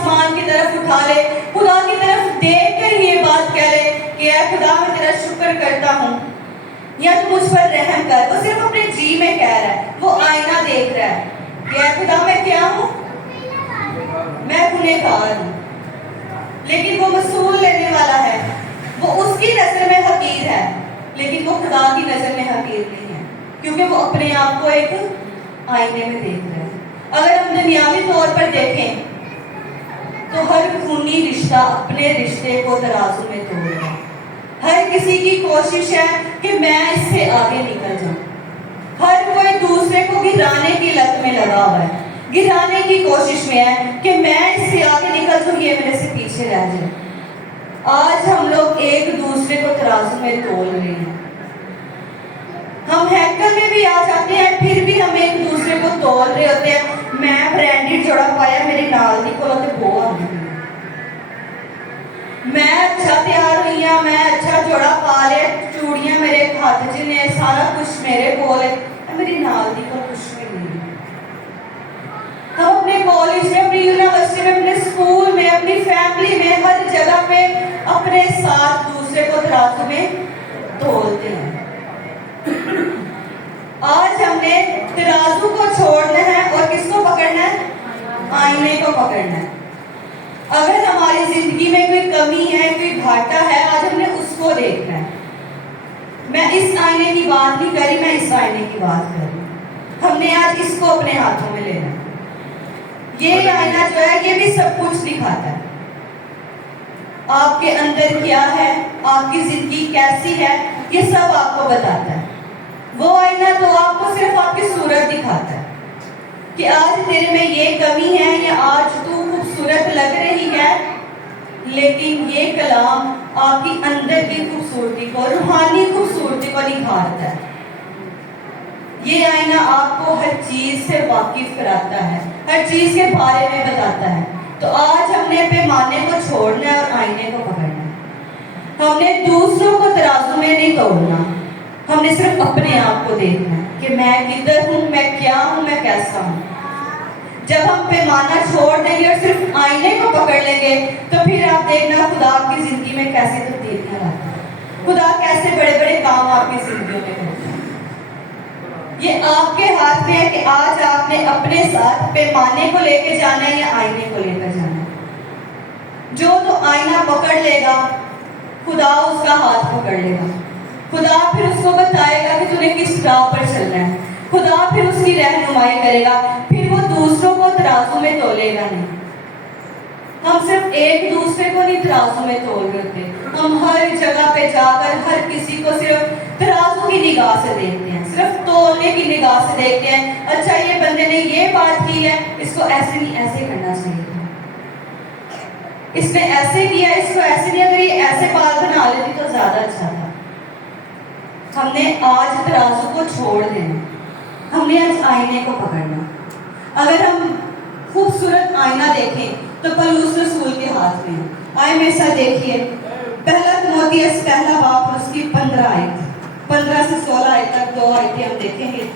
آسمان کی طرف اٹھا لے, خدا کی طرف دیکھ کر یہ بات کہہ لے کہ اے خدا میں تیرا شکر کرتا ہوں, یا تو مجھ پر رحم کر. وہ صرف اپنے جی میں کہہ رہا ہے, وہ آئینہ دیکھ رہا ہے کہ اے خدا میں کیا ہوں, میں گنہگار ہوں. لیکن وہ وصول لینے والا ہے, وہ اس کی نظر میں حقیر ہے, لیکن وہ خدا کی نظر میں حقیر نہیں ہے, کیونکہ وہ اپنے آپ کو ایک آئینے میں دیکھ رہا ہے. اگر ہم دنیاوی طور پر دیکھیں تو ہر خونی رشتہ اپنے رشتے کو ترازو میں توڑ رہا ہے. ہر کسی کی کوشش ہے کہ میں اس سے آگے نکل جاؤں. ہر کوئی دوسرے کو گرانے کی لت میں لگا ہوا ہے, گرانے کی کوشش میں ہے کہ میں اس سے آگے نکل جاؤں, یہ میرے سے پیچھے رہ جائے. آج ہم لوگ ایک دوسرے کو ترازو میں تول رہے ہیں. ہم ہیکل میں بھی آ جاتے ہیں, پھر بھی ہم ایک دوسرے کو تول رہے ہوتے ہیں. میں برانڈیڈ جوڑا پایا, میری نال دی کو بو آ گئی, میں اچھا تیار ہوئی ہوں, میں اچھا جوڑا پا لیا, چوڑیاں میرے ہاتھ چ نے, سارا کچھ میرے کول ہے, میری نال دی کو کچھ بھی نہیں. ہم اپنے کالج میں, اپنی یونیورسٹی میں, اپنے اسکول میں, اپنی فیملی میں, ہر جگہ پہ اپنے ساتھ دوسرے کو ترازو میں تولتے ہیں. آج ہم نے ترازو کو چھوڑنا ہے اور کس کو پکڑنا ہے؟ آئینے کو پکڑنا ہے. اگر ہماری زندگی میں کوئی کمی ہے, کوئی گھاٹا ہے, آج ہم نے اس کو دیکھنا ہے. میں اس آئینے کی بات نہیں کری, میں اس آئینے کی بات کر رہی ہوں. ہم نے آج اس کو اپنے ہاتھوں میں لینا ہے. یہ آئینہ جو ہے یہ بھی سب کچھ دکھاتا ہے. آپ کے اندر کیا ہے, آپ کی زندگی کیسی ہے, یہ سب آپ کو بتاتا ہے. وہ آئینہ تو آپ کو صرف آپ کی صورت دکھاتا ہے کہ آج تیرے میں یہ کمی ہے, یا آج تو خوبصورت لگ رہی ہے, لیکن یہ کلام آپ کی اندر کی خوبصورتی کو, روحانی خوبصورتی کو نکھارتا ہے. یہ آئینہ آپ کو ہر چیز سے واقف کراتا ہے, ہر چیز کے بارے میں بتاتا ہے. تو آج ہم نے پیمانے کو چھوڑنا ہے اور آئینے کو پکڑنا ہے. ہم نے دوسروں کو ترازو میں نہیں توڑنا, ہم نے صرف اپنے آپ کو دیکھنا ہے کہ میں کدھر ہوں, میں کیا ہوں, میں کیسا ہوں. جب ہم پیمانہ چھوڑ دیں گے اور صرف آئینے کو پکڑ لیں گے, تو پھر آپ دیکھنا خدا آپ کی زندگی میں کیسے تبدیلیاں لاتا ہے, خدا کیسے بڑے بڑے کام آپ کی زندگیوں میں کرتا ہے. یہ آپ کے ہاتھ میں ہے کہ آج آپ نے اپنے ساتھ پیمانے کو لے کے جانا ہے یا آئینے کو لے کر جانا ہے. جو تو آئینہ پکڑ لے گا, خدا اس کا ہاتھ پکڑ لے گا. خدا پھر اس کو بتائے گا کہ تُو نے کس راہ پر چلنا ہے. خدا پھر اس کی رہنمائی کرے گا, پھر وہ دوسروں کو ترازو میں تولے گا نہیں. ہم صرف ایک دوسرے کو نہیں ترازو میں تول رہے ہوتے, ہم ہر جگہ پہ جا کر ہر کسی کو صرف ترازو کی نگاہ سے دیکھتے ہیں, صرف تولنے کی نگاہ سے دیکھتے ہیں. اچھا یہ بندے نے یہ بات کی ہے, اس کو ایسے نہیں ایسے کرنا چاہیے, اس نے ایسے کیا, اس کو ایسے نہیں, اگر یہ ایسے بال بنا لیتی تو زیادہ اچھا تھا. ہم نے آج ترازو کو چھوڑ دینا, ہم نے آج آئینے کو پکڑنا. اگر ہم خوبصورت آئینہ دیکھیں تو پولس رسول کے ہاتھ میں. آئے میرے ساتھ دیکھیے, پہلا تیموتھیوس پہلا باب اس کی 15 آیت, 15 سے 16 آیت تک 2 آیتیں ہم دیکھیں گے.